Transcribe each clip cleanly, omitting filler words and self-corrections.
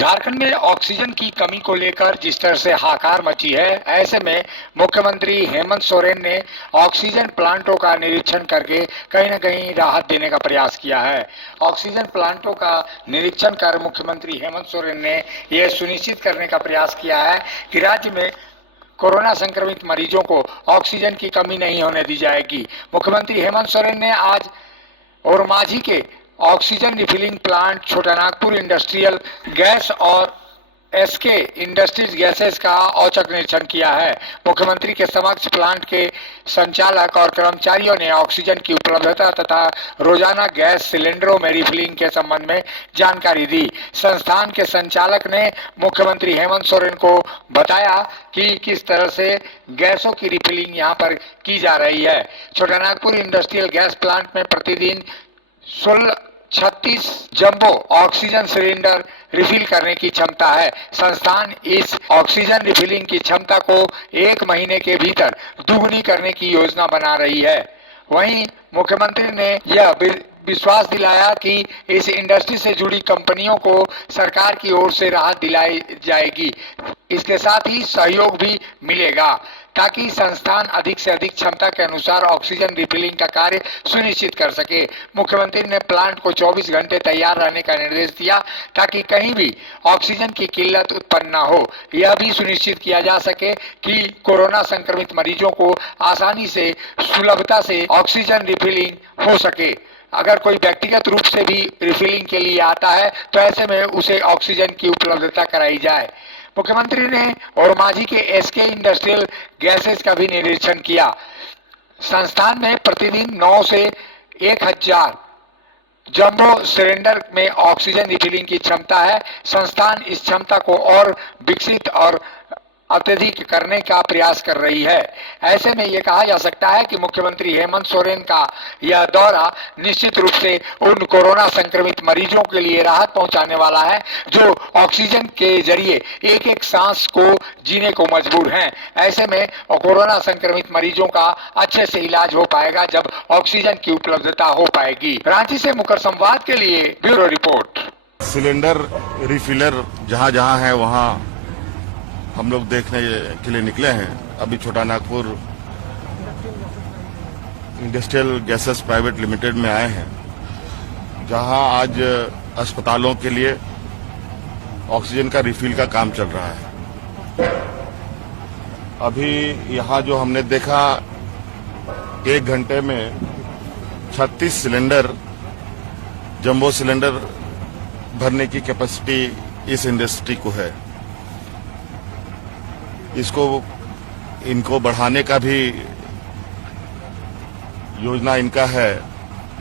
झारखंड में ऑक्सीजन की कमी को लेकर जिस तरह से हाहाकार मची है, ऐसे में मुख्यमंत्री हेमंत सोरेन ने ऑक्सीजन प्लांटों का निरीक्षण करके कहीं न कहीं राहत देने का प्रयास किया है। ऑक्सीजन प्लांटों का निरीक्षण कर मुख्यमंत्री हेमंत सोरेन ने यह सुनिश्चित करने का प्रयास किया है कि राज्य में कोरोना संक्रमित मरीजों को ऑक्सीजन की कमी नहीं होने दी जाएगी। मुख्यमंत्री हेमंत सोरेन ने आज ओरमांझी के ऑक्सीजन रिफिलिंग प्लांट, छोटा नागपुर इंडस्ट्रियल गैस और एसके इंडस्ट्रीज गैसेस का औचक निरीक्षण किया है। मुख्यमंत्री के समक्ष प्लांट के संचालक और कर्मचारियों ने ऑक्सीजन की उपलब्धता तथा रोजाना गैस सिलेंडरों में रिफिलिंग के संबंध में जानकारी दी। संस्थान के संचालक ने मुख्यमंत्री हेमंत सोरेन को बताया कि किस तरह से गैसों की रिफिलिंग यहां पर की जा रही है। छोटा नागपुर इंडस्ट्रियल गैस प्लांट में प्रतिदिन 36 जंबो ऑक्सीजन सिलेंडर रिफिल करने की क्षमता है। संस्थान इस ऑक्सीजन रिफिलिंग की क्षमता को 1 महीने के भीतर दुगुनी करने की योजना बना रही है। वहीं मुख्यमंत्री ने यह विश्वास दिलाया कि इस इंडस्ट्री से जुड़ी कंपनियों को सरकार की ओर से राहत दिलाई जाएगी। इसके साथ ही सहयोग भी मिलेगा ताकि संस्थान अधिक से अधिक क्षमता के अनुसार ऑक्सीजन रिफिलिंग का कार्य सुनिश्चित कर सके। मुख्यमंत्री ने प्लांट को 24 घंटे तैयार रहने का निर्देश दिया ताकि कहीं भी ऑक्सीजन की किल्लत उत्पन्न न हो। यह भी सुनिश्चित किया जा सके कि कोरोना संक्रमित मरीजों को आसानी से, सुलभता से ऑक्सीजन रिफिलिंग हो सके। अगर कोई व्यक्तिगत रूप से भी रिफिलिंग के लिए आता है तो ऐसे में उसे ऑक्सीजन की उपलब्धता कराई जाए। मुख्यमंत्री ने ओरमांझी के एसके इंडस्ट्रियल गैसेस का भी निरीक्षण किया। संस्थान में प्रतिदिन 9 से 1000 जंबो सिलेंडर में ऑक्सीजन रिफिलिंग की क्षमता है। संस्थान इस क्षमता को और विकसित और अत्यधिक करने का प्रयास कर रही है। ऐसे में यह कहा जा सकता है कि मुख्यमंत्री हेमंत सोरेन का यह दौरा निश्चित रूप से उन कोरोना संक्रमित मरीजों के लिए राहत पहुंचाने वाला है जो ऑक्सीजन के जरिए एक एक सांस को जीने को मजबूर हैं। ऐसे में कोरोना संक्रमित मरीजों का अच्छे से इलाज हो पाएगा जब ऑक्सीजन की उपलब्धता हो पाएगी। रांची से मुकर संवाद के लिए ब्यूरो रिपोर्ट। सिलेंडर रिफिलर जहां जहां है वहां हम लोग देखने के लिए निकले हैं। अभी छोटा Nagpur industrial gases private limited में आए हैं, जहां आज अस्पतालों के लिए ऑक्सीजन का रिफिल का काम चल रहा है। अभी यहां जो हमने देखा, 1 घंटे में 36 सिलेंडर, जंबो सिलेंडर भरने की कैपेसिटी इस इंडस्ट्री को है। इनको बढ़ाने का भी योजना इनका है,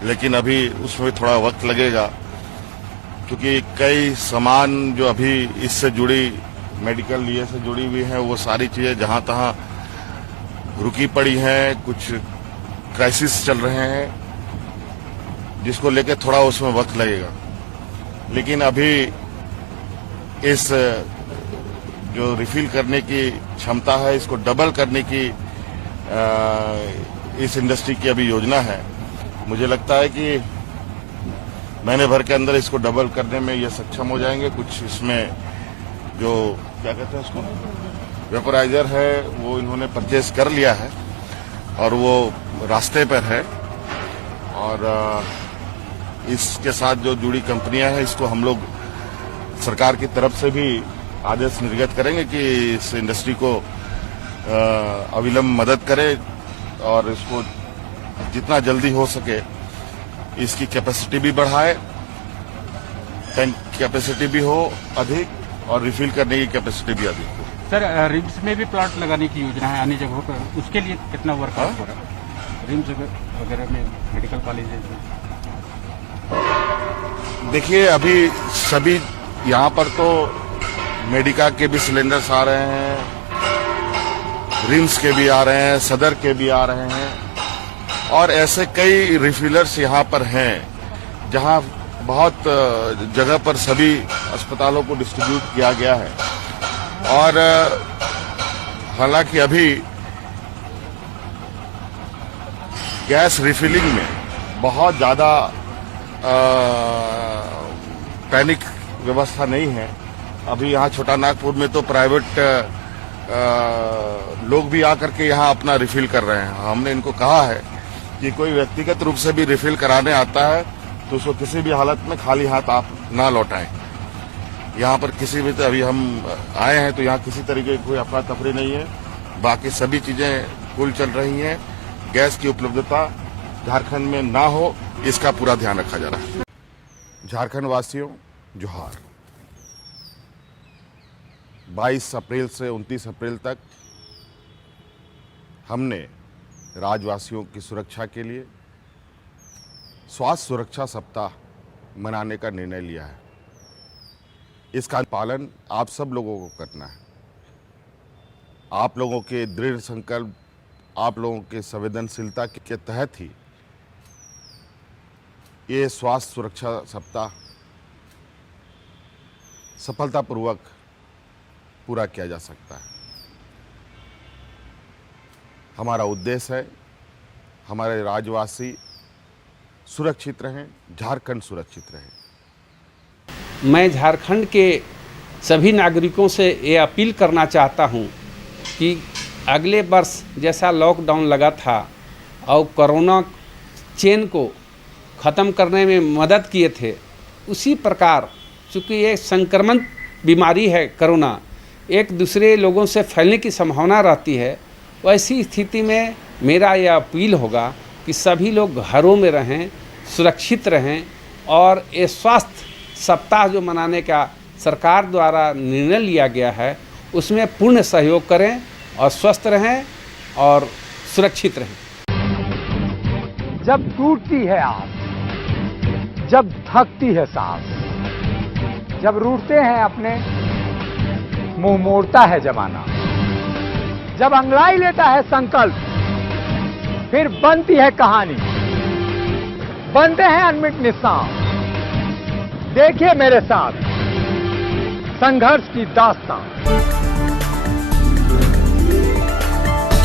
लेकिन अभी उसमें थोड़ा वक्त लगेगा क्योंकि कई सामान जो अभी इससे जुड़ी, मेडिकल लिए से जुड़ी हुई हैं, वो सारी चीजें जहां तहां रुकी पड़ी हैं। कुछ क्राइसिस चल रहे हैं जिसको लेकर थोड़ा उसमें वक्त लगेगा, लेकिन अभी इस जो रिफिल करने की क्षमता है, इसको डबल करने की इस इंडस्ट्री की अभी योजना है। मुझे लगता है कि महीने भर के अंदर इसको डबल करने में ये सक्षम हो जाएंगे। कुछ इसमें जो क्या कहते हैं उसको, वेपोराइजर है, वो इन्होंने परचेज कर लिया है और वो रास्ते पर है। और इसके साथ जो जुड़ी कंपनियां हैं, इसको हम लोग सरकार की तरफ से भी आदेश निर्गत करेंगे कि इस इंडस्ट्री को अविलंब मदद करे और इसको जितना जल्दी हो सके इसकी कैपेसिटी भी बढ़ाए, टैंक कैपेसिटी भी हो अधिक और रिफिल करने की कैपेसिटी भी अधिक हो। सर, रिम्स में भी प्लांट लगाने की योजना है अन्य जगहों पर, उसके लिए कितना वर्क हो रहा है रिम्स वगैरह में, मेडिकल कॉलेज में? देखिए, अभी सभी यहाँ पर तो मेडिका के भी सिलेंडर्स आ रहे हैं, रिम्स के भी आ रहे हैं, सदर के भी आ रहे हैं और ऐसे कई रिफिलर्स यहाँ पर हैं जहाँ बहुत जगह पर सभी अस्पतालों को डिस्ट्रीब्यूट किया गया है। और हालांकि अभी गैस रिफिलिंग में बहुत ज़्यादा पैनिक व्यवस्था नहीं है, अभी यहाँ छोटा नागपुर में तो प्राइवेट लोग भी आकर के यहाँ अपना रिफिल कर रहे हैं। हमने इनको कहा है कि कोई व्यक्तिगत रूप से भी रिफिल कराने आता है तो उसको किसी भी हालत में खाली हाथ आप ना लौटाएं। यहाँ पर किसी भी अभी हम आए हैं तो यहाँ किसी तरीके की कोई अफरा तफरी नहीं है। बाकी सभी चीजें कुल चल रही हैं। गैस की उपलब्धता झारखंड में ना हो, इसका पूरा ध्यान रखा जा रहा है। झारखंड वासियों जोहार। 22 अप्रैल से 29 अप्रैल तक हमने राज्यवासियों की सुरक्षा के लिए स्वास्थ्य सुरक्षा सप्ताह मनाने का निर्णय लिया है। इसका पालन आप सब लोगों को करना है। आप लोगों के दृढ़ संकल्प, आप लोगों के संवेदनशीलता के तहत ही ये स्वास्थ्य सुरक्षा सप्ताह सफलतापूर्वक पूरा किया जा सकता है। हमारा उद्देश्य है हमारे राज्यवासी सुरक्षित रहें, झारखंड सुरक्षित रहे। मैं झारखंड के सभी नागरिकों से ये अपील करना चाहता हूं कि अगले वर्ष जैसा लॉकडाउन लगा था और कोरोना चेन को ख़त्म करने में मदद किए थे, उसी प्रकार चूँकि ये संक्रमण बीमारी है कोरोना, एक दूसरे लोगों से फैलने की संभावना रहती है। वैसी स्थिति में मेरा यह अपील होगा कि सभी लोग घरों में रहें, सुरक्षित रहें और ये स्वास्थ्य सप्ताह जो मनाने का सरकार द्वारा निर्णय लिया गया है उसमें पूर्ण सहयोग करें और स्वस्थ रहें और सुरक्षित रहें। जब टूटती है आस, जब थकती है सांस, जब रूठते हैं अपने, मुंह मोड़ता है जमाना, जब अंगड़ाई लेता है संकल्प, फिर बनती है कहानी, बनते हैं अनमिट निशान। देखिए मेरे साथ संघर्ष की दास्तान।